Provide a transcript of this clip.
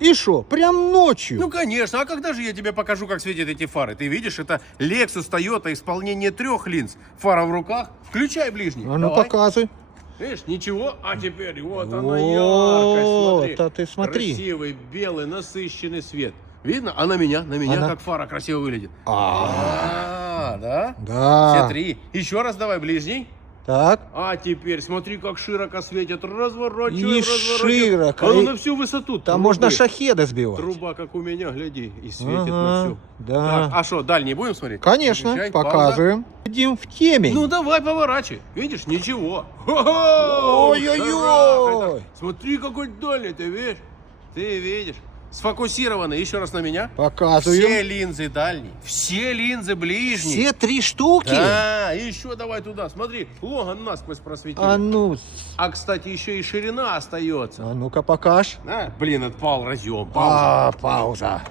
И что, прям ночью? Ну, конечно. А когда же я тебе покажу, как светят эти фары? Ты видишь, это Lexus Toyota, исполнение 3 линз. Фара в руках. Включай ближний. А ну Давай. показывай. Видишь, ничего. А теперь вот она Вот, яркость. Смотри. а ты смотри. Красивый, белый, насыщенный свет. Видно? А на меня Она- как фара красиво выглядит. А, Да? да. Все 3. Еще раз давай ближний. Так. А теперь смотри, как широко светит. Разворачиваем, И разворачиваем. широко. А ну И- на всю высоту. Там трубы. можно шахеды сбивать. Труба, как у меня, гляди, и светит Ага, на всю. да. Так, а что, дальний будем смотреть? Конечно, Включай, пауза. показываем. Идем в темень. Ну давай, поворачивай. Видишь, ничего. Ой-ой-ой. Шарах. Это- Смотри, какой дальний, ты видишь? Ты видишь? Сфокусировано. Еще раз на меня. Показываем. Все линзы дальние, все линзы ближние. Все 3 штуки? Да, и еще давай туда. Смотри, Логан насквозь просветил. А ну, А, кстати, еще и ширина остается. а ну-ка покаж. А, блин, отпал разъем. Пауза. Пауза.